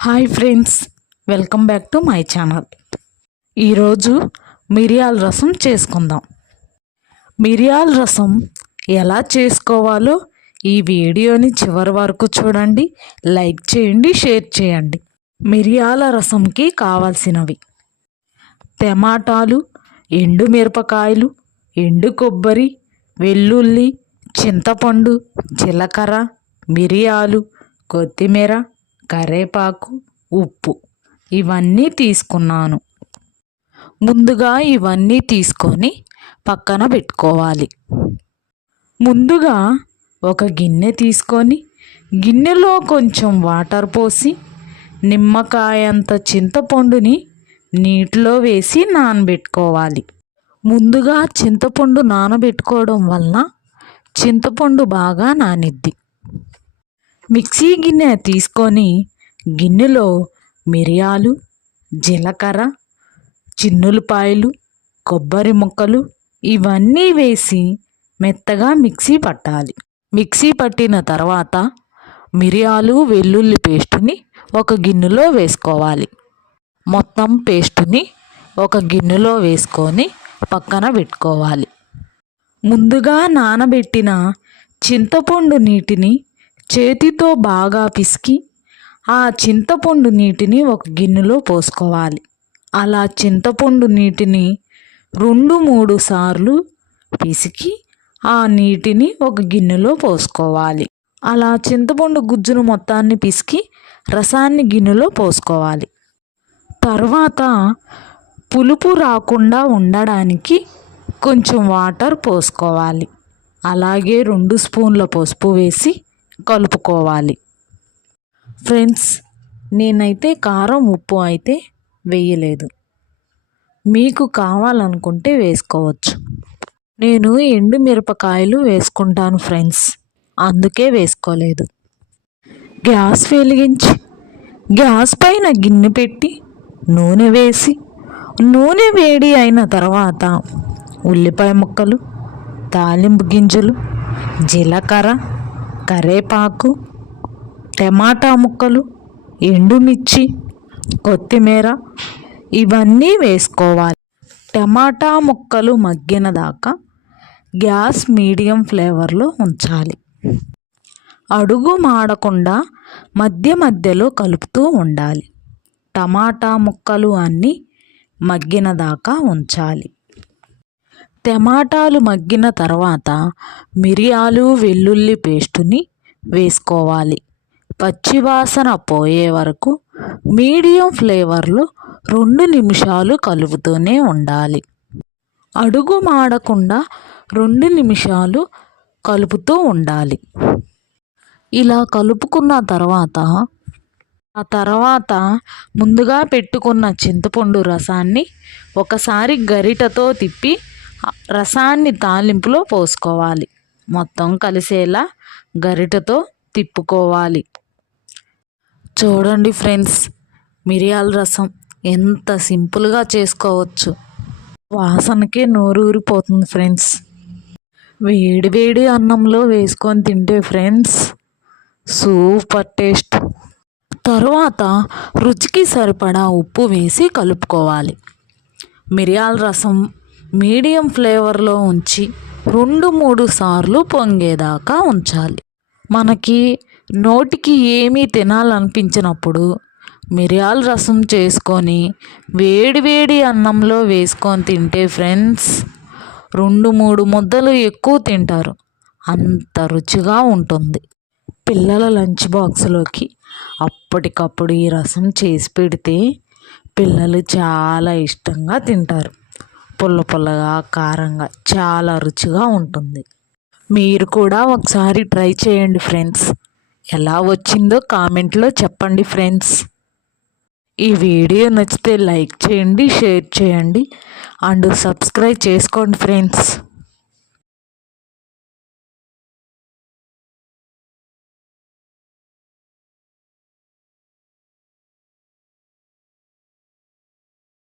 Hi friends, welcome back to my channel. ఈరోజు మిరియాల రసం చేసుకుందాం. మిరియాల రసం ఎలా చేసుకోవాలో ఈ వీడియోని చివరి వరకు చూడండి. లైక్ చేయండి, షేర్ చేయండి. మిరియాల రసంకి కావాల్సినవి: టమాటాలు, ఎండు మిరపకాయలు, ఎండు కొబ్బరి, వెల్లుల్లి, చింతపండు, జీలకర్ర, మిరియాలు, కొత్తిమీర, కరివేపాకు, ఉప్పు. ఇవన్నీ తీసుకున్నాను. ముందుగా ఇవన్నీ తీసుకొని పక్కన పెట్టుకోవాలి. ముందుగా ఒక గిన్నె తీసుకొని గిన్నెలో కొంచెం వాటర్ పోసి నిమ్మకాయంత చింతపండుని నీటిలో వేసి నానబెట్టుకోవాలి. ముందుగా చింతపండు నానబెట్టుకోవడం వలన చింతపండు బాగా నానిద్ది. మిక్సీ గిన్నె తీసుకొని గిన్నెలో మిరియాలు, జీలకర్ర, చిన్నులపాయలు, కొబ్బరి ముక్కలు ఇవన్నీ వేసి మెత్తగా మిక్సీ పట్టాలి. మిక్సీ పట్టిన తర్వాత మిరియాలు, వెల్లుల్లి పేస్టుని ఒక గిన్నెలో వేసుకోవాలి. మొత్తం పేస్టుని ఒక గిన్నెలో వేసుకొని పక్కన పెట్టుకోవాలి. ముందుగా నానబెట్టిన చింతపండు నీటిని చేతితో బాగా పిసికి ఆ చింతపండు నీటిని ఒక గిన్నెలో పోసుకోవాలి. అలా చింతపండు నీటిని 2-3 సార్లు పిసికి ఆ నీటిని ఒక గిన్నెలో పోసుకోవాలి. అలా చింతపండు గుజ్జును మొత్తాన్ని పిసికి రసాన్ని గిన్నెలో పోసుకోవాలి. తర్వాత పులుపు రాకుండా ఉండడానికి కొంచెం వాటర్ పోసుకోవాలి. అలాగే 2 స్పూన్ల పసుపు వేసి కలుపుకోవాలి. ఫ్రెండ్స్, నేనైతే కారం, ఉప్పు అయితే వేయలేదు. మీకు కావాలనుకుంటే వేసుకోవచ్చు. నేను ఎండు మిరపకాయలు వేసుకుంటాను ఫ్రెండ్స్, అందుకే వేసుకోలేదు. గ్యాస్ వెలిగించి గ్యాస్ పైన గిన్నె పెట్టి నూనె వేసి నూనె వేడి అయిన తర్వాత ఉల్లిపాయ ముక్కలు, తాలింపు గింజలు, జీలకర్ర, కరివేపాకు, టమాటా ముక్కలు, ఎండుమిర్చి, కొత్తిమీర ఇవన్నీ వేసుకోవాలి. టమాటా ముక్కలు మగ్గిన దాకా గ్యాస్ మీడియం ఫ్లేవర్లో ఉంచాలి. అడుగు మాడకుండా మధ్య మధ్యలో కలుపుతూ ఉండాలి. టమాటా ముక్కలు అన్నీ మగ్గిన దాకా ఉంచాలి. టమాటాలు మగ్గిన తర్వాత మిరియాలు, వెల్లుల్లి పేస్టుని వేసుకోవాలి. పచ్చివాసన పోయే వరకు మీడియం ఫ్లేవర్లో 2 నిమిషాలు కలుపుతూనే ఉండాలి. అడుగు మాడకుండా 2 నిమిషాలు కలుపుతూ ఉండాలి. ఇలా కలుపుకున్న తర్వాత ముందుగా పెట్టుకున్న చింతపండు రసాన్ని ఒకసారి గరిటతో తిప్పి రసాన్ని తాలింపులో పోసుకోవాలి. మొత్తం కలిసేలా గరిటతో తిప్పుకోవాలి. చూడండి ఫ్రెండ్స్, మిరియాల రసం ఎంత సింపుల్గా చేసుకోవచ్చు. వాసనకే నోరు ఊరిపోతుంది ఫ్రెండ్స్. వేడి వేడి అన్నంలో వేసుకొని తింటే ఫ్రెండ్స్ సూపర్ టేస్ట్. తరువాత రుచికి సరిపడా ఉప్పు వేసి కలుపుకోవాలి. మిరియాల రసం మీడియం ఫ్లేవర్లో ఉంచి 2-3 సార్లు పొంగేదాకా ఉంచాలి. మనకి నోటికి ఏమీ తినాలనిపించినప్పుడు మిరియాల రసం చేసుకొని వేడి వేడి అన్నంలో వేసుకొని తింటే ఫ్రెండ్స్ 2-3 ముద్దలు ఎక్కువ తింటారు. అంత రుచిగా ఉంటుంది. పిల్లల లంచ్ బాక్స్లోకి అప్పటికప్పుడు ఈ రసం చేసి పెడితే పిల్లలు చాలా ఇష్టంగా తింటారు. పుల్ల పుల్లగా, కారంగా చాలా రుచిగా ఉంటుంది. మీరు కూడా ఒకసారి ట్రై చేయండి ఫ్రెండ్స్. ఎలా వచ్చిందో కామెంట్లో చెప్పండి ఫ్రెండ్స్. ఈ వీడియో నచ్చితే లైక్ చేయండి, షేర్ చేయండి అండ్ సబ్స్క్రైబ్ చేసుకోండి ఫ్రెండ్స్.